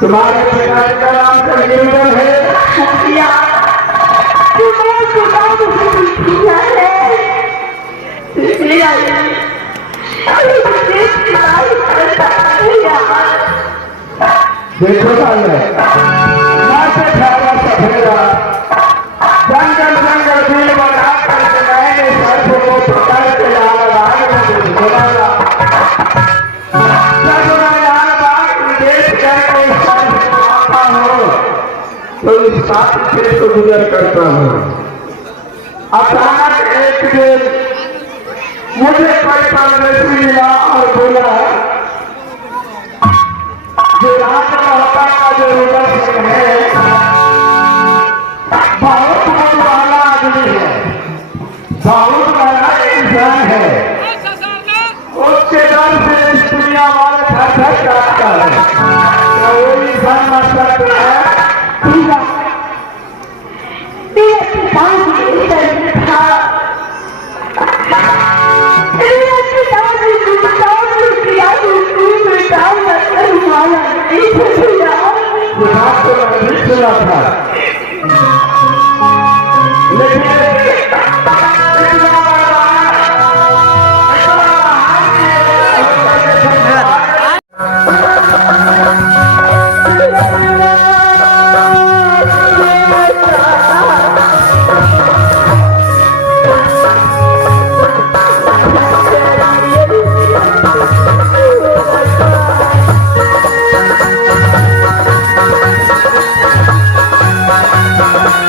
तुम्हारे पिता का नाम संजीवन है। देखो सफेदा जंगल जंगल दिल बना करके नए सरसों को पकड़ के लाल बाग में घुमाया। जब मैं लाल बाग में देख कर कोई सरसों आता हो तो इस साथ खेत को गुजर करता हूँ। अचानक एक दिन मुझे कोई परदेसी मिला और बोला जो राज महता का जो उदर्शन है बहुत वाला आदमी है, बहुत बड़ा इंसान है। उसके डर से स्त्रियां वाले घर घर काटता है। तो वो इंसान मर सकता है। Bye.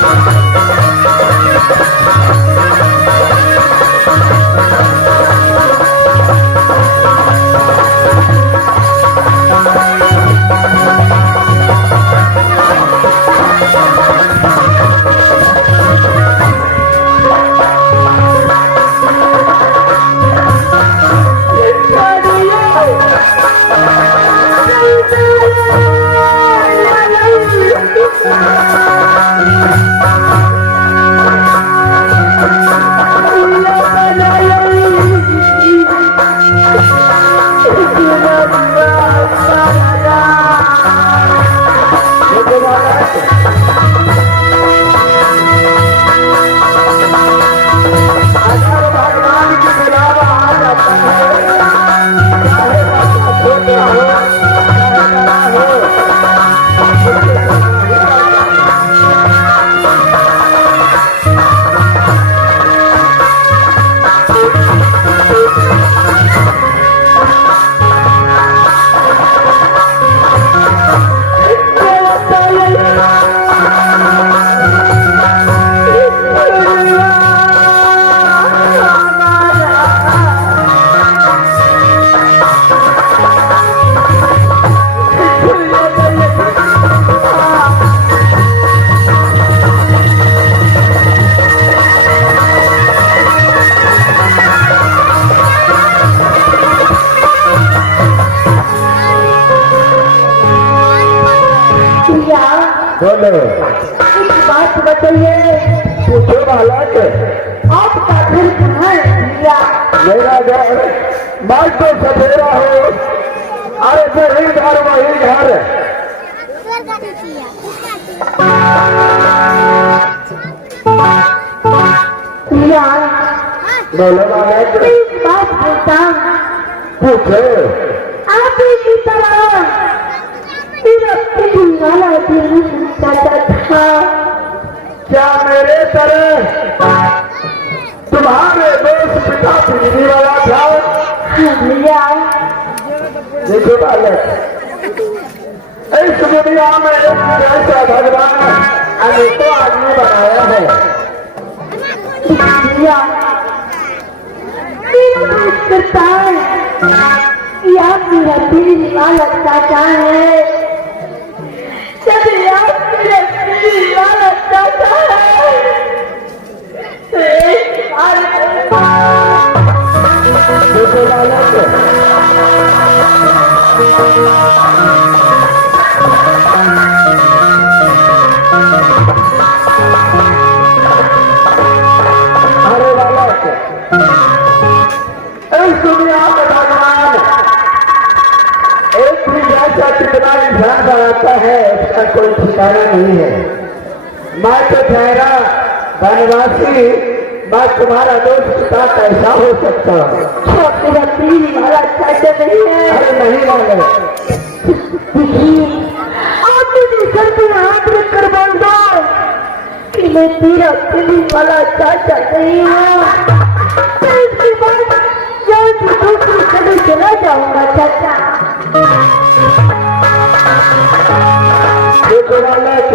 बोलो। एक बात बताइए, पूछो बालक। आपका घर कहाँ है? मेरा घर मैं तो सवेरा हो। अरे वही घर वही घर। बोलो बालक। एक बात बोलता, पूछो। आप इसी तरह मेरा पीढ़ी वाला दिल चाहता था। क्या मेरे तरह तुम्हारे दोस्त पिता पीढ़ी वाला था? भैया, देखो बालक, इस दुनिया में एक जैसा भगवान अनेकों आदमी बनाया है। भैया, मेरा दोस्त करता है या मेरा पीढ़ी वाला चाचा है। चलिए आप मेरा पीढ़ी वाला चाचा है। देखो बालक, अरे बालक, इस दुनिया में भगवान एक भी जैसा कितना इंसान बनाता है उसका कोई ठिकाना नहीं है। मैं तो ठहरा वनवासी, मैं तुम्हारा दोस्त का कैसा हो सकता हूँ? मेरा पीढ़ी वाला चाचा नहीं है। अरे नहीं वाले, देखिए, आप मुझे सर पे हाथ रख कर बोल दो कि मैं तेरा पीढ़ी वाला चाचा नहीं हूँ। मैं इसके बाद यहाँ से दूसरी जगह चला जाऊंगा चाचा। देखो बालक,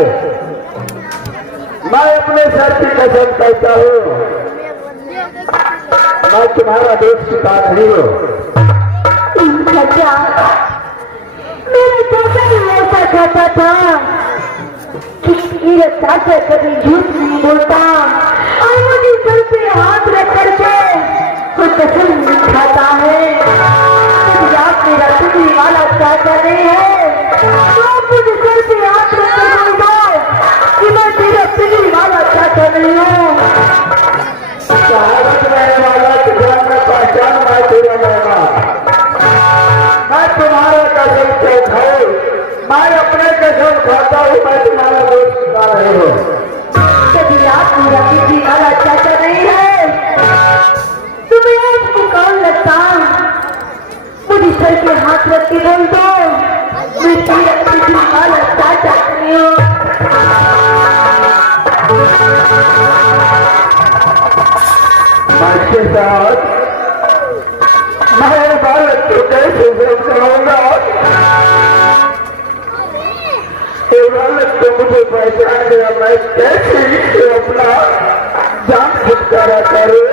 मैं अपने सर की कसम करता हूँ, मैं तुम्हारा दोस्त का नहीं हूँ। चाचा, मेरा चाचा भी ऐसा कहता था कि मेरा चाचा कभी झूठ नहीं बोलता और मुझे सर पे हाथ रख करके कोई कसम नहीं खाता है। यदि आप मेरा पीढ़ी वाला चाचा नहीं है तो आप मुझे सर पे हाथ रख कर बोल दो कि मैं तेरा पीढ़ी वाला चाचा नहीं हूँ। शहादत मेरे वाला तुझान में पहचान, मैं तेरा मेहमान। मैं तुम्हारा कसम क्यों खाऊं? मैं अपने कसम खाता हूँ, मैं तुम्हारा दोस्त का नहीं हूँ। यदि आप मेरा पीढ़ी वाला चाचा नहीं है तो मैं आपको कौन लगता? मुझे सर पे हाथ रख के बोल दो मैं तेरा पीढ़ी वाला चाचा नहीं हूँ। के साथ मैं बालक को कैसे समझाऊंगा? ये बालक को मुझे पहचान गया, मैं कैसे इससे अपना जान छुटकारा करूं?